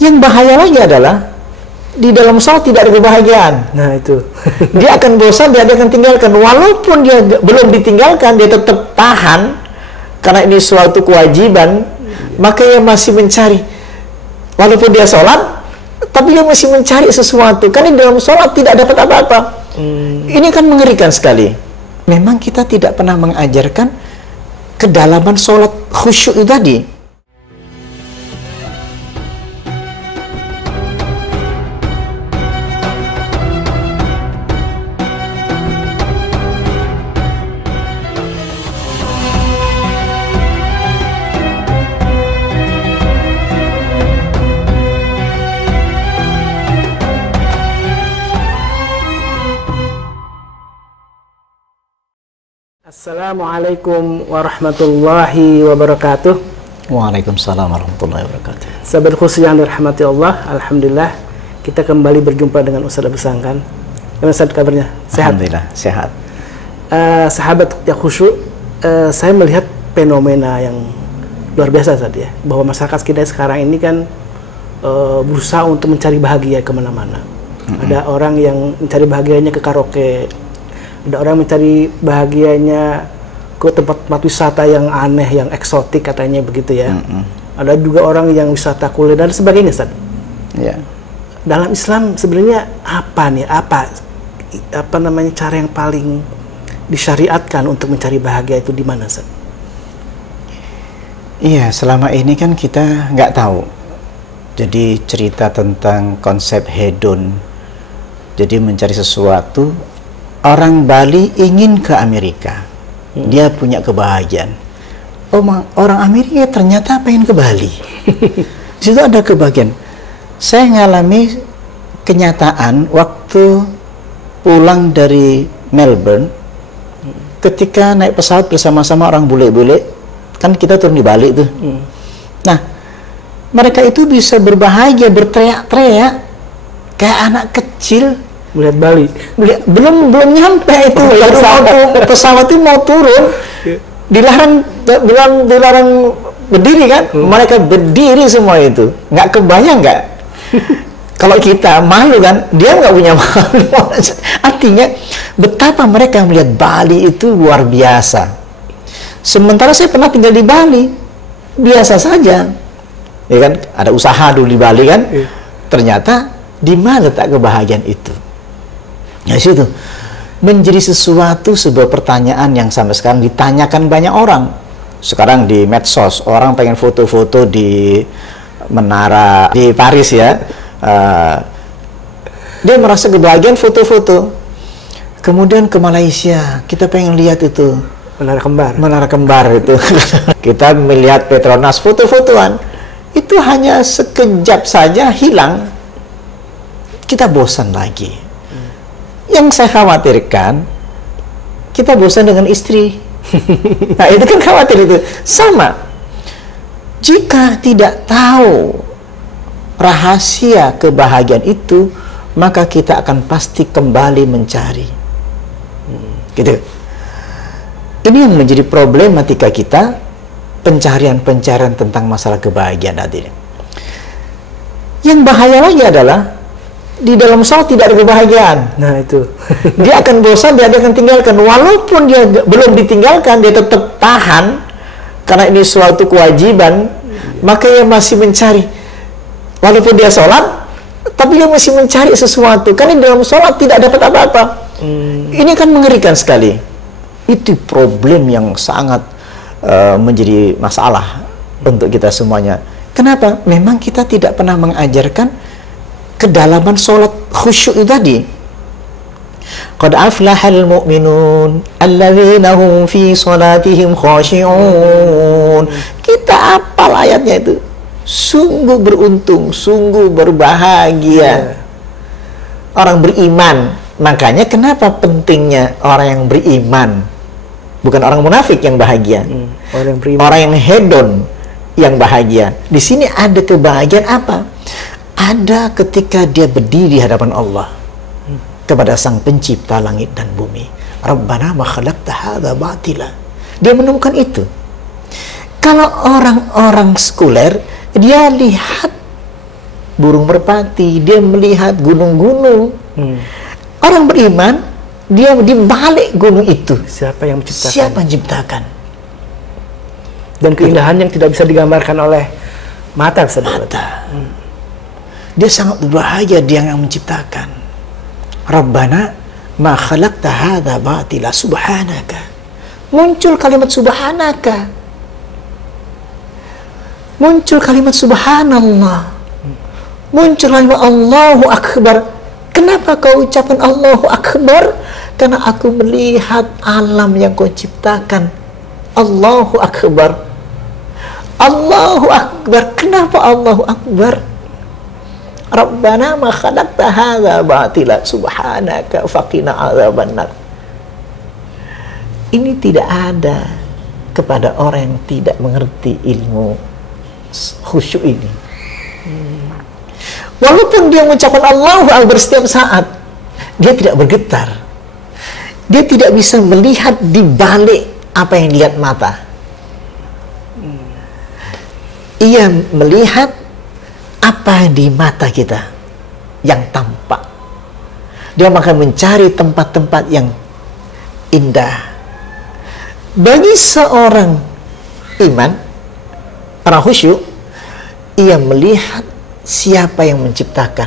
Yang bahaya lagi adalah di dalam sholat tidak ada kebahagiaan. Nah itu. Dia akan bosan, dia akan tinggalkan. Walaupun dia belum ditinggalkan, dia tetap tahan karena ini suatu kewajiban, maka dia masih mencari. Walaupun dia sholat, tapi dia masih mencari sesuatu. Karena di dalam sholat tidak dapat apa-apa. Ini kan mengerikan sekali. Memang kita tidak pernah mengajarkan kedalaman sholat khusyuk itu tadi. Assalamualaikum warahmatullahi wabarakatuh. Waalaikumsalam warahmatullahi wabarakatuh. Sahabat khusus yang dirahmati Allah, alhamdulillah kita kembali berjumpa dengan Ustaz Abu Sangkan. Gimana Ustaz kabarnya? Sehat? Alhamdulillah, sehat. Sahabat yang khusyuk, saya melihat fenomena yang luar biasa Ustaz ya, bahwa masyarakat kita sekarang ini kan berusaha untuk mencari bahagia kemana-mana. Ada orang yang mencari bahagianya ke karaoke, ada orang mencari bahagianya ke tempat-tempat wisata yang aneh, yang eksotik katanya begitu ya. Ada juga orang yang wisata kuliner dan sebagainya, Ustaz. Ya. Dalam Islam sebenarnya apa namanya cara yang paling disyariatkan untuk mencari bahagia itu di mana, Ustaz? Iya, selama ini kan kita nggak tahu. Jadi cerita tentang konsep hedon. Jadi mencari sesuatu. Orang Bali ingin ke Amerika, dia punya kebahagiaan. Orang Amerika ternyata pengen ke Bali. Di situ ada kebahagiaan. Saya ngalami kenyataan waktu pulang dari Melbourne, ketika naik pesawat bersama-sama orang bule-bule, kan kita turun di Bali tuh. Nah, mereka itu bisa berbahagia, berteriak-teriak kayak anak kecil. Melihat Bali, belum nyampe itu, pesawat itu mau turun, dilarang berdiri kan, mereka berdiri semua itu, nggak kebayang nggak? Kalau kita malu kan, dia nggak punya malu. Artinya betapa mereka melihat Bali itu luar biasa. Sementara saya pernah tinggal di Bali, biasa saja, ya kan? Ada usaha dulu di Bali kan, ternyata di mana tak kebahagiaan itu? Ya situ menjadi sebuah pertanyaan yang sampai sekarang ditanyakan banyak orang. Sekarang di medsos orang pengen foto-foto di menara di Paris ya, dia merasa kebahagiaan foto-foto. Kemudian ke Malaysia kita pengen lihat itu menara kembar itu. Kita melihat Petronas foto-fotoan, itu hanya sekejap saja hilang, kita bosan lagi. Yang saya khawatirkan, kita bosan dengan istri. Nah, itu kan khawatir itu. Sama. Jika tidak tahu rahasia kebahagiaan itu, maka kita akan pasti kembali mencari. Gitu. Ini yang menjadi problematika kita, pencarian-pencarian tentang masalah kebahagiaan tadi. Yang bahaya lagi adalah di dalam sholat tidak ada kebahagiaan. Nah itu. Dia akan bosan, dia akan tinggalkan. Walaupun dia belum ditinggalkan, dia tetap tahan karena ini suatu kewajiban, maka dia masih mencari. Walaupun dia sholat, tapi dia masih mencari sesuatu. Karena di dalam sholat tidak dapat apa-apa. Ini kan mengerikan sekali. Itu problem yang sangat menjadi masalah untuk kita semuanya. Kenapa? Memang kita tidak pernah mengajarkan kedalaman sholat khusyuk itu tadi. Qad aflahal mu'minun alladzina hum fi sholatihim khashi'un. Kita apal ayatnya itu. Sungguh beruntung, sungguh berbahagia orang beriman. Makanya kenapa pentingnya orang yang beriman, bukan orang munafik yang bahagia, orang yang hedon yang bahagia. Di sini ada kebahagiaan apa? Ada ketika dia berdiri di hadapan Allah kepada Sang Pencipta langit dan bumi. Rabbana ma khalaqta hadza batila. Dia menemukan itu. Kalau orang-orang sekuler, dia lihat burung merpati, dia melihat gunung-gunung. Orang beriman, dia di balik gunung itu. Siapa yang menciptakan? Siapa yang menciptakan? Dan keindahan yang tidak bisa digambarkan oleh mata. Dia sangat berbahagia, dia yang menciptakan. Rabbana ma khalaqta hadza batila subhanaka. Muncul kalimat subhanaka. Muncul kalimat subhanallah. Muncul kalimat Allahu akbar. Kenapa kau ucapkan Allahu akbar? Karena aku melihat alam yang kau ciptakan. Allahu akbar. Allahu akbar. Kenapa Allahu akbar? Rabbana ma khalaqta hadza batila subhanaka faqina adzabannar. Ini tidak ada kepada orang yang tidak mengerti ilmu khusyuk ini. Walaupun dia mengucapkan Allahu Akbar setiap saat, dia tidak bergetar. Dia tidak bisa melihat di balik apa yang dilihat mata. Ia melihat apa yang di mata kita yang tampak. Dia akan mencari tempat-tempat yang indah. Bagi seorang iman, orang khusyuk, ia melihat siapa yang menciptakan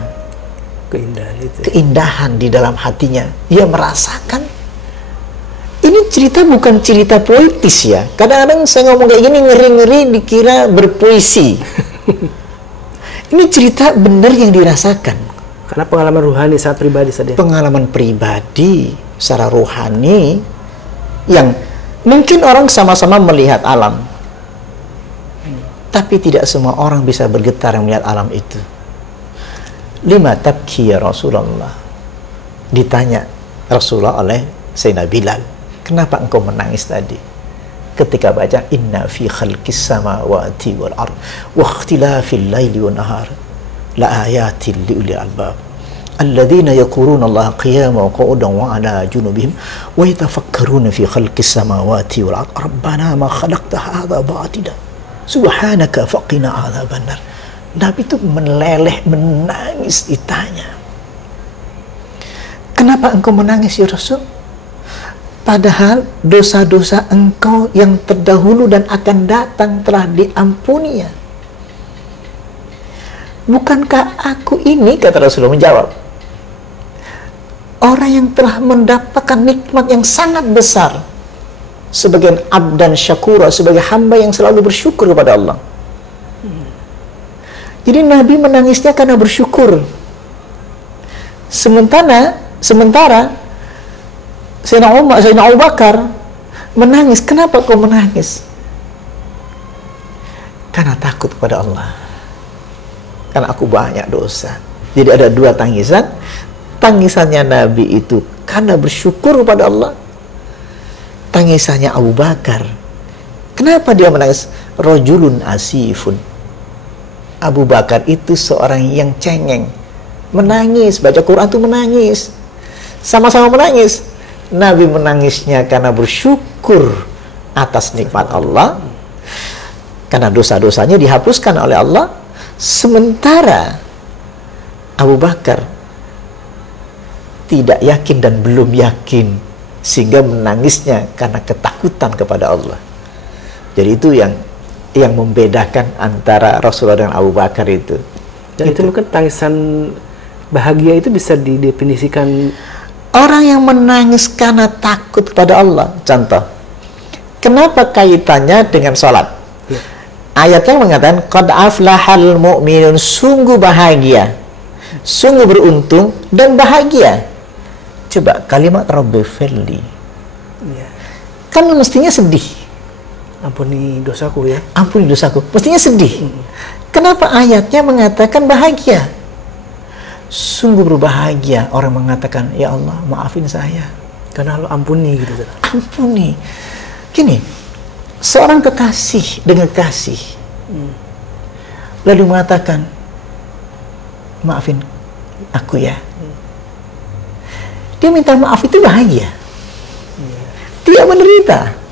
keindahan di dalam hatinya. Dia merasakan. Ini cerita bukan cerita poetis ya. Kadang-kadang saya ngomong kayak gini ngeri-ngeri dikira berpuisi. Ini cerita benar yang dirasakan. Karena pengalaman ruhani sangat pribadi saja. Pengalaman pribadi secara rohani yang mungkin orang sama-sama melihat alam. Tapi tidak semua orang bisa bergetar yang melihat alam itu. Lima tabki ya Rasulullah. Ditanya Rasulullah oleh Sayyidina Bilal, kenapa engkau menangis tadi? Ketika baca inna fi khalqis samawati wal ard wa ikhtilafil laili wan nahar la ayatin li ulil albab alladzina yaquluna Allah qiyaman wa qu'udan wa ala junubihim wa yatafakkaruna fi khalqis samawati wal ard rabbana ma khalaqta hadza batila subhanaka faqina adzabannar. Nabi itu meleleh menangis, ditanya, kenapa engkau menangis ya Rasul? Padahal dosa-dosa engkau yang terdahulu dan akan datang telah diampuni ya. Bukankah aku ini, kata Rasulullah menjawab, orang yang telah mendapatkan nikmat yang sangat besar sebagai abdan syakura, sebagai hamba yang selalu bersyukur kepada Allah. Jadi Nabi menangisnya karena bersyukur. Sementara Sayyidina Abu Bakar menangis. Kenapa kau menangis? Karena takut kepada Allah. Karena aku banyak dosa. Jadi ada dua tangisan. Tangisannya Nabi itu karena bersyukur kepada Allah. Tangisannya Abu Bakar, kenapa dia menangis? Rajulun asifun. Abu Bakar itu seorang yang cengeng, menangis, baca Quran itu menangis, sama-sama menangis. Nabi menangisnya karena bersyukur atas nikmat Allah, karena dosa-dosanya dihapuskan oleh Allah. Sementara Abu Bakar tidak yakin dan belum yakin, sehingga menangisnya karena ketakutan kepada Allah. Jadi itu yang membedakan antara Rasulullah dan Abu Bakar itu. Dan itu mungkin tangisan bahagia itu bisa didefinisikan orang yang menangis karena takut kepada Allah. Contoh, kenapa kaitannya dengan sholat? Ya. Ayatnya mengatakan qad aflahal mu'minun, sungguh bahagia, sungguh beruntung dan bahagia. Coba kalimat Rabbi firli, ya, kan mestinya sedih. Ampuni dosaku ya. Ampuni dosaku. Mestinya sedih. Kenapa ayatnya mengatakan bahagia? Sungguh berbahagia orang mengatakan, ya Allah maafin saya. Karena Allah ampuni gitu. Ampuni. Gini, seorang kekasih dengan kasih, lalu mengatakan, maafin aku ya. Dia minta maaf itu bahagia. Tidak menderita.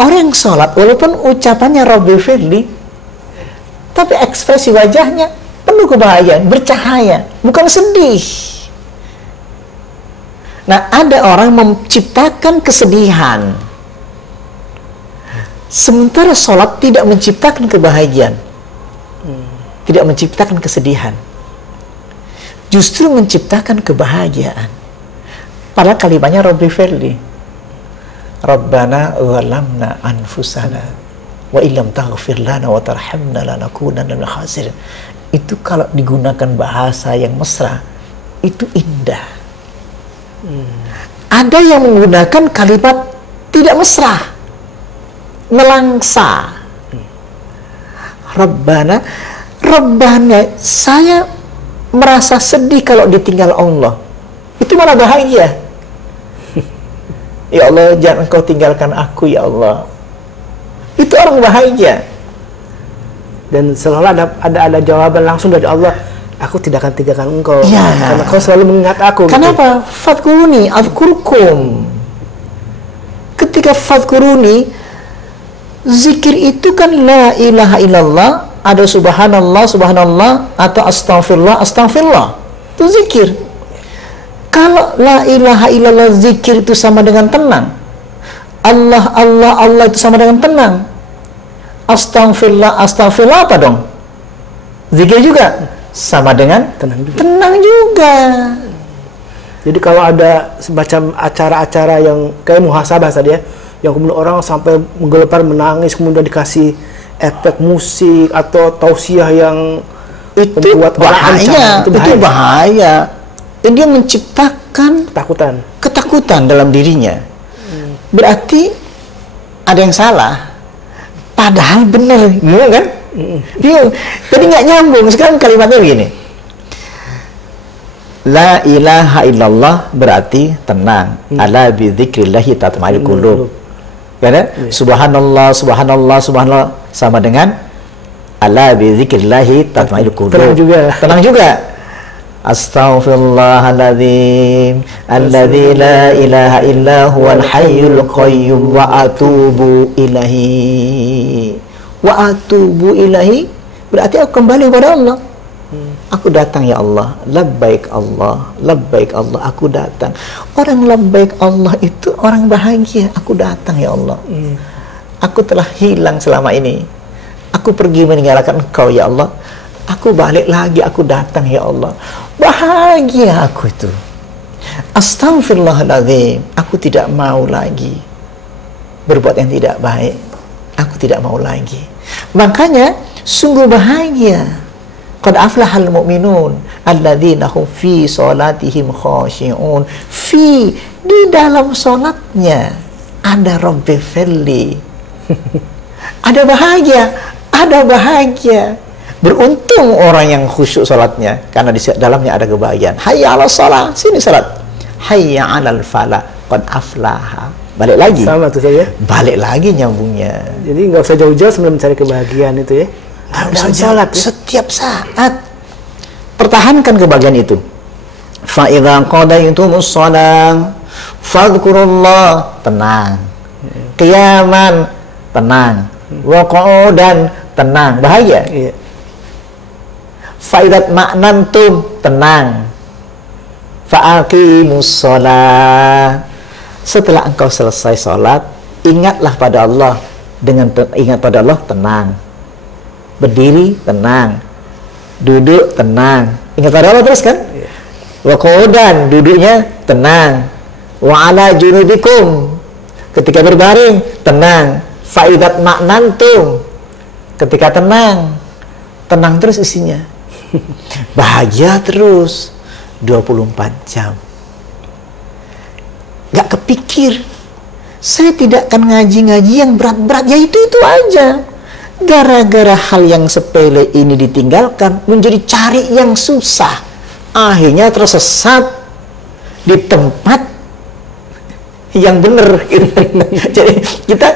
Orang yang sholat, walaupun ucapannya Rabbi firli, tapi ekspresi wajahnya penuh penuh kebahagiaan, bercahaya, bukan sedih. Nah, ada orang menciptakan kesedihan, sementara sholat tidak menciptakan kebahagiaan, tidak menciptakan kesedihan, justru menciptakan kebahagiaan. Padahal kalimatnya Rabbi Firli, Rabbana zalamna anfusana wa illam taghfir lana wa tarhamna lanakunanna minal khasirin. Itu kalau digunakan bahasa yang mesra, itu indah. Ada yang menggunakan kalimat tidak mesra, nelangsa. Rabbana, saya merasa sedih kalau ditinggal Allah. Itu malah bahagia. Ya Allah, jangan Engkau tinggalkan aku, ya Allah. Itu orang bahagia. Dan seolah ada jawaban langsung dari Allah, aku tidak akan tinggalkan engkau, karena kau selalu mengingat aku. Kenapa? Gitu. Fadkuruni azkurkum. Ketika fadkuruni, zikir itu kan la ilaha illallah, ada subhanallah, subhanallah, atau astaghfirullah, astaghfirullah. Itu zikir. Kalau la ilaha illallah zikir itu sama dengan tenang, Allah, Allah, Allah itu sama dengan tenang, astaghfirullah, astaghfirullah apa dong? Zikir juga sama dengan tenang juga. Jadi kalau ada semacam acara-acara yang kayak muhasabah tadi ya, yang kemudian orang sampai menggelepar menangis, kemudian dikasih efek musik atau tausiah yang itu bahaya, itu bahaya. Dia menciptakan ketakutan dalam dirinya. Berarti ada yang salah, padahal benar, kan? Bingung. Jadi nggak nyambung. Sekarang kalimatnya begini, la ilaha illallah berarti tenang. Ala bi dzikrillahi tatma'innul qulub. Kan? Subhanallah, subhanallah, subhanallah sama dengan ala bi dzikrillahi tatma'innul qulub. Tenang juga. Astaghfirullahaladzim alladzi la ilaha illa huwal hayyul qayyum wa atubu ilahi. Wa atubu ilahi berarti aku kembali kepada Allah. Aku datang ya Allah. Labbaik Allah, labbaik Allah, aku datang. Orang labbaik Allah itu orang bahagia. Aku datang ya Allah. Aku telah hilang selama ini. Aku pergi meninggalkan Engkau ya Allah. Aku balik lagi, aku datang ya Allah. Bahagia aku itu. Astaghfirullahaladzim, aku tidak mau lagi berbuat yang tidak baik. Aku tidak mau lagi. Makanya sungguh bahagia. Qad aflahal mu'minun alladzina hum fi salatihim khashi'un. Fi, di dalam salatnya ada Rabbi Firli. Ada bahagia, ada bahagia. Beruntung orang yang khusyuk salatnya, karena di dalamnya ada kebahagiaan. Hayya 'alas shalah, sini salat. Hayya 'alal falah, qad aflaha. Balik lagi. Sama tuh saya. Balik lagi nyambungnya. Jadi nggak usah jauh-jauh sebelum mencari kebahagiaan itu ya. Dalam salat ya. Setiap saat pertahankan kebahagiaan itu. Fa idza qadaytumus shalah fadhkurullah, tenang. Qiyaman, tenang. Wa qu'udan, tenang, bahagia. Iya. Faidat ma'nantum, tenang. Fa'aqimus shalah. Setelah engkau selesai sholat, ingatlah pada Allah. Dengan ingat pada Allah, tenang. Berdiri, tenang. Duduk, tenang. Ingat pada Allah terus kan? Wa qu'udan, duduknya tenang. Wa ala junubikum, ketika berbaring, tenang. Faidat ma'nantum, ketika tenang. Tenang terus isinya. Bahagia terus 24 jam. Gak kepikir saya tidak akan ngaji-ngaji yang berat-berat, ya itu aja. Gara-gara hal yang sepele ini ditinggalkan, menjadi cari yang susah, akhirnya tersesat di tempat yang benar gitu. Jadi kita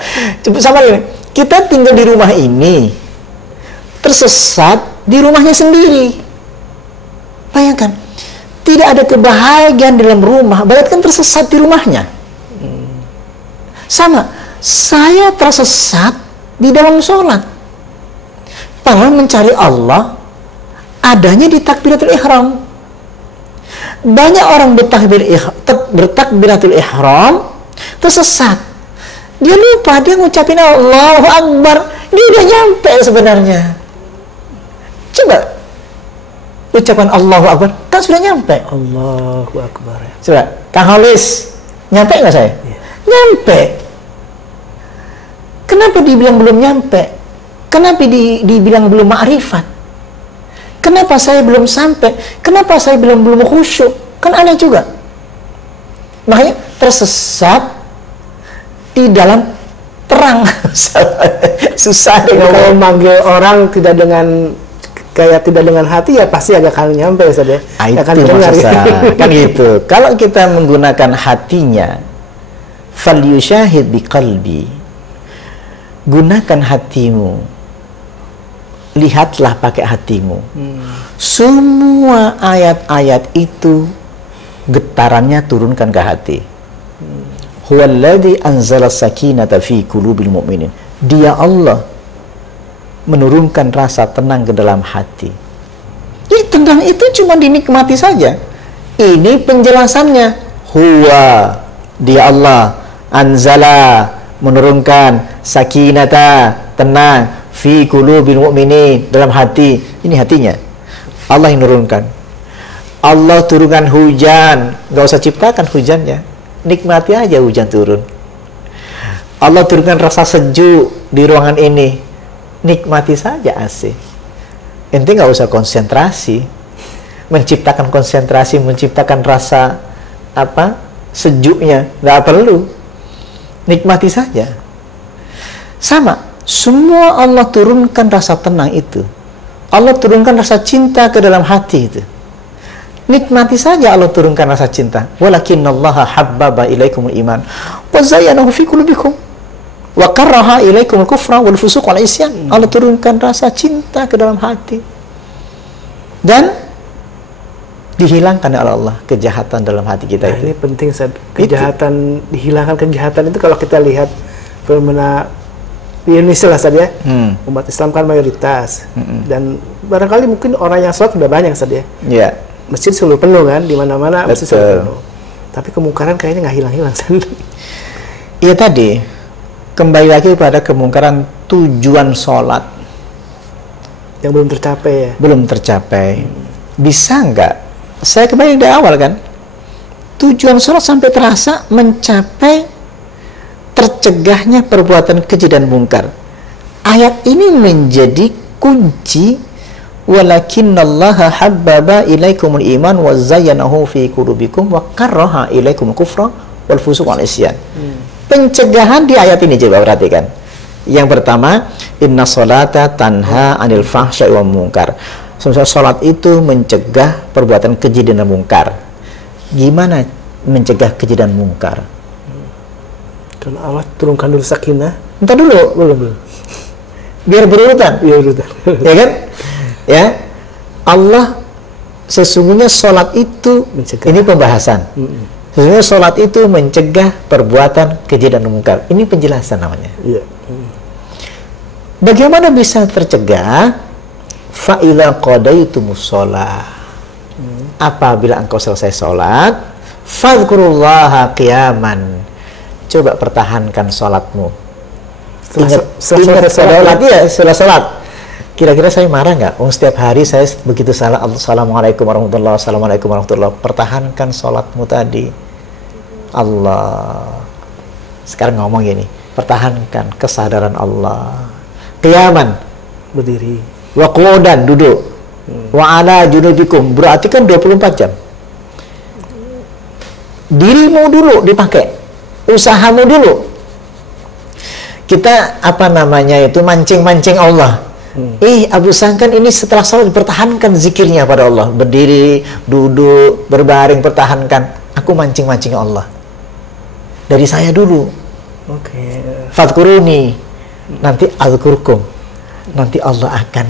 sama ini, kita tinggal di rumah ini tersesat di rumahnya sendiri. Bayangkan, tidak ada kebahagiaan dalam rumah, berarti kan tersesat di rumahnya. Sama, saya tersesat di dalam sholat. Padahal mencari Allah adanya di takbiratul ihram. Banyak orang bertakbiratul ihram tersesat. Dia lupa, dia ngucapin Allahu Akbar, dia udah nyampe sebenarnya. Coba ucapan Allahu Akbar, kan sudah nyampe. Allahu Akbar. Coba, Kang Holis, nyampe nggak saya? Ya. Nyampe. Kenapa dibilang belum nyampe? Kenapa dibilang belum ma'rifat? Kenapa saya belum sampai? Kenapa saya belum khusyuk? Kan aneh juga. Makanya tersesat di dalam terang. Susah deh kalau manggil orang tidak dengan hati, ya pasti agak akan nyampe saja. Akan dengar kan gitu. Kalau kita menggunakan hatinya, falyushahid biqalbi, gunakan hatimu, lihatlah pakai hatimu. Semua ayat-ayat itu getarannya turunkan ke hati. Huwallazi anzala sakinata fi qulubil mu'minin. Dia Allah menurunkan rasa tenang ke dalam hati. Jadi tenang itu cuma dinikmati saja. Ini penjelasannya. Huwa, dia Allah, anzala, menurunkan, sakinata, tenang, fi qulubil mu'minin, dalam hati. Ini hatinya. Allah yang menurunkan. Allah turunkan hujan, nggak usah ciptakan hujannya. Nikmati aja hujan turun. Allah turunkan rasa sejuk di ruangan ini. Nikmati saja AC. Ente nggak usah konsentrasi, menciptakan konsentrasi, menciptakan rasa sejuknya, nggak perlu. Nikmati saja. Sama, semua Allah turunkan rasa tenang itu. Allah turunkan rasa cinta ke dalam hati itu. Nikmati saja Allah turunkan rasa cinta. Walakinnallaha habbaba ilaikumul iman wa zayyanahu fi qulubikum wa karraha ilaikumul kufra wal fusuq wal isyan. Allah turunkan rasa cinta ke dalam hati dan dihilangkan oleh Allah kejahatan dalam hati kita. Itu ini penting, kejahatan itu. Dihilangkan kejahatan itu kalau kita lihat fenomena di Indonesia lah saja. Umat Islam kan mayoritas dan barangkali mungkin orang yang sholat sudah banyak saja. Yeah. Masjid selalu penuh kan, di mana-mana masjid selalu penuh. Tapi kemungkaran kayaknya nggak hilang-hilang. Iya tadi, kembali lagi pada kemungkaran tujuan sholat yang belum tercapai ya. Belum tercapai. Bisa nggak? Saya kembali dari awal kan, tujuan sholat sampai terasa mencapai tercegahnya perbuatan keji dan mungkar. Ayat ini menjadi kunci. Walakinnallaha habbaba ilaikumul iman wa zayyanahu fi qulubikum wa karraha ilaikumul kufra wal fusuq wal isyan. Pencegahan di ayat ini coba perhatikan. Yang pertama, inna sholata tanha anil fahsya'i wal munkar. Sebenarnya salat itu mencegah perbuatan keji dan mungkar. Gimana mencegah keji dan mungkar? Karena Allah turunkan dulu sakinah. Entar dulu, belum. Biar berurutan. Biar berurutan. Ya kan? Ya, Allah sesungguhnya sholat itu mencegah. Ini pembahasan. Sesungguhnya sholat itu mencegah perbuatan keji dan mungkar. Ini penjelasan namanya. Bagaimana bisa tercegah? Fa'idza qadaitumus shalah. Apabila engkau selesai sholat, fadhkurullaha qiyaman. Coba pertahankan sholatmu. Ingat sholat ya, setelah sholat. Kira-kira saya marah nggak? Setiap hari saya begitu salah, assalamualaikum warahmatullahi wabarakatuh, assalamualaikum warahmatullahi wabarakatuh. Pertahankan sholatmu tadi. Allah. Sekarang ngomong gini, pertahankan kesadaran Allah. Qiyaman, berdiri. Wa qu'udan, duduk. Wa ala junubikum, berarti kan 24 jam. Dirimu dulu dipakai. Usahamu dulu. Kita mancing-mancing Allah. Abu Sangkan ini setelah sholat dipertahankan zikirnya pada Allah. Berdiri, duduk, berbaring, pertahankan. Aku mancing-mancing Allah. Dari saya dulu. Fadkuruni. Nanti azkurkum. Nanti Allah akan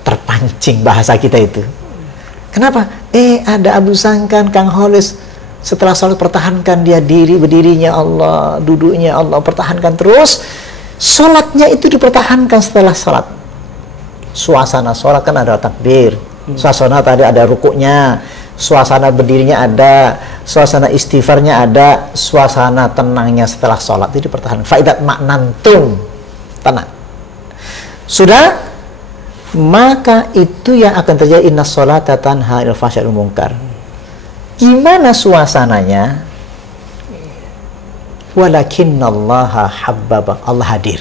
terpancing bahasa kita itu. Kenapa? Ada Abu Sangkan, Kang Holis. Setelah sholat pertahankan dia diri, berdirinya Allah, duduknya Allah, pertahankan terus. Sholatnya itu dipertahankan setelah sholat. Suasana sholat kan ada takbir, Suasana tadi ada rukuknya, suasana berdirinya ada, suasana istighfarnya ada, suasana tenangnya setelah sholat itu dipertahankan. Faidat maknantum, tenang. Sudah, maka itu yang akan terjadi. Inna sholata tanha 'anil fahsya'i wal munkar. Gimana suasananya? Walakinnallaha habbaba, Allah hadir.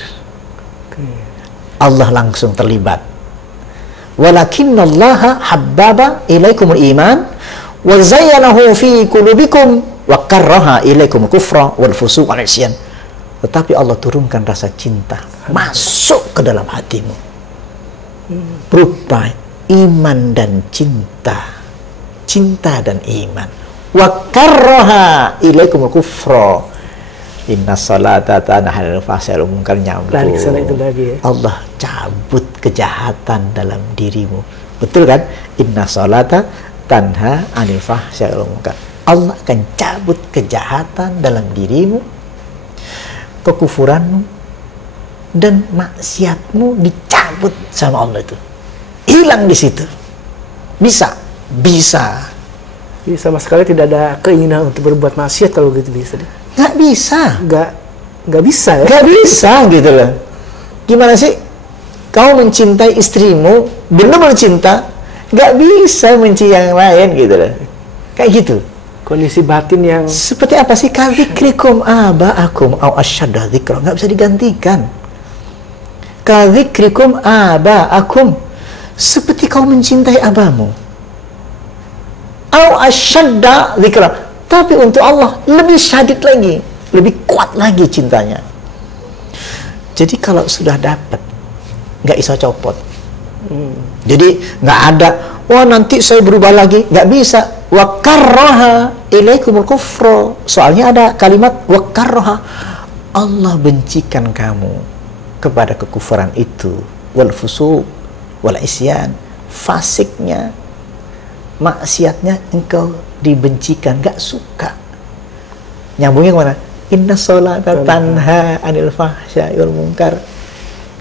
Allah langsung terlibat. Walakinnallaha habbaba ilaikumul iman wa zayyanahu fi qulubikum wa karraha ilaikumul kufra wal fusuq wal isyan. Tetapi Allah turunkan rasa cinta masuk ke dalam hatimu. Berupa iman dan cinta. Cinta dan iman. Wa karraha ilaikumul kufra. Inna salata tanha 'anil fahsya'i wal munkar, nyambung. Lari ke sana itu lagi ya. Allah cabut kejahatan dalam dirimu. Betul kan? Inna salata tanha 'anil fahsya'i wal munkar. Allah akan cabut kejahatan dalam dirimu, kekufuranmu dan maksiatmu dicabut sama Allah itu. Hilang di situ. Bisa. Jadi sama sekali tidak ada keinginan untuk berbuat maksiat kalau gitu bisa. Nggak bisa. Nggak bisa ya? Nggak bisa gitu loh. Gimana sih? Kau mencintai istrimu, benar-benar cinta, nggak bisa mencintai yang lain gitu loh. Kayak gitu. Kondisi batin yang seperti apa sih? Kadzikrikum aba'akum au asyadda dzikra, nggak bisa digantikan. Kadzikrikum aba'akum, seperti kau mencintai abamu. Au asyadda dzikra, tapi untuk Allah lebih syadid lagi, lebih kuat lagi cintanya. Jadi kalau sudah dapat, nggak bisa copot. Jadi nggak ada, wah nanti saya berubah lagi, nggak bisa. Wa karraha ilaikumul kufra. Soalnya ada kalimat wa karraha, Allah bencikan kamu kepada kekufuran itu, wal fusuq wal isyan, fasiknya, maksiatnya engkau dibencikan, gak suka. Nyambungnya kemana? Inna sholata tanha 'anil fahsya'i wal munkar.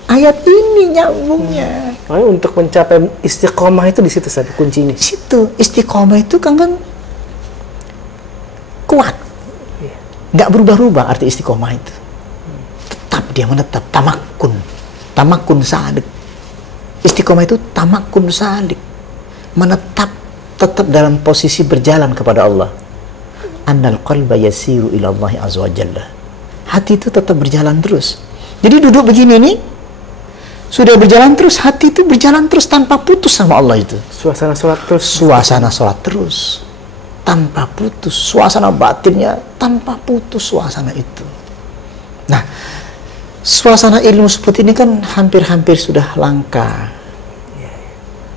Ayat ini nyambungnya. Untuk mencapai istiqomah itu di situ saja kuncinya. Di situ istiqomah itu kan kuat, nggak berubah-ubah arti istiqomah itu. Tetap dia menetap, tamakun salik. Istiqomah itu tamakun salik, menetap, tetap dalam posisi berjalan kepada Allah. Annal qalba yasiru ila Allah azza wa jalla. Hati itu tetap berjalan terus. Jadi duduk begini nih, sudah berjalan terus, hati itu berjalan terus tanpa putus sama Allah itu. Suasana sholat terus. Suasana sholat terus, tanpa putus. Suasana batinnya tanpa putus suasana itu. Nah, suasana ilmu seperti ini kan hampir-hampir sudah langka.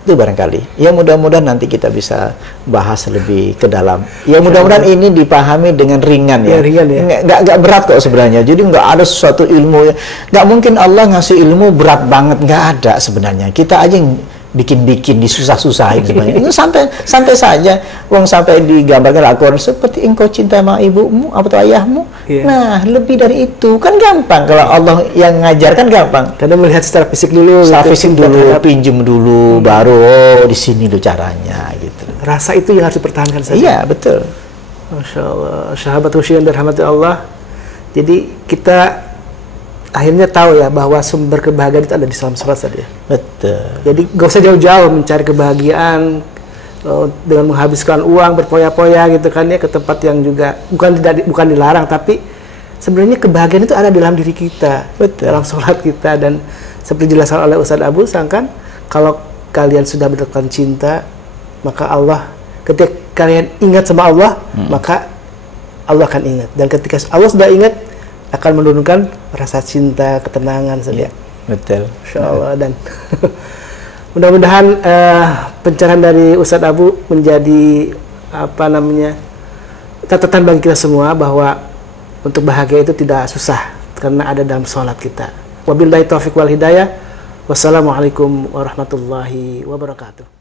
Itu barangkali. Ya mudah-mudahan nanti kita bisa bahas lebih ke dalam. Ya mudah-mudahan ini dipahami dengan ringan ya. Ringan ya. Nggak berat kok sebenarnya. Jadi nggak ada sesuatu ilmu ya. Nggak mungkin Allah ngasih ilmu berat banget. Nggak ada sebenarnya. Kita aja yang bikin-bikin, disusah-susahin sebenarnya. Itu santai saja. Wong sampai digambarkan Al-Quran seperti engkau cinta sama ibumu atau ayahmu. Yeah. Nah, lebih dari itu kan gampang. Kalau Allah yang ngajar kan gampang. Karena melihat secara fisik dulu. Secara fisik dulu, pinjem dulu, baru di sini lo caranya gitu. Rasa itu yang harus dipertahankan saja. Iya, betul. Masya Allah, sahabat Husyan dan rahmati Allah. Jadi kita akhirnya tahu ya bahwa sumber kebahagiaan itu ada di dalam sholat saja. Betul. Jadi gak usah jauh-jauh mencari kebahagiaan dengan menghabiskan uang berpoya-poya gitu kan ya ke tempat yang juga bukan dilarang, tapi sebenarnya kebahagiaan itu ada di dalam diri kita. Betul. Dalam sholat kita. Dan seperti dijelaskan oleh Ustadz Abu Sangkan, kalau kalian sudah mendapatkan cinta, maka Allah, ketika kalian ingat sama Allah, maka Allah akan ingat. Dan ketika Allah sudah ingat, akan menurunkan rasa cinta, ketenangan saja. Betul. Insya Allah. Dan mudah-mudahan pencerahan dari Ustadz Abu menjadi catatan bagi kita semua bahwa untuk bahagia itu tidak susah karena ada dalam sholat kita. Wabillahi taufiq wal hidayah. Wassalamualaikum warahmatullahi wabarakatuh.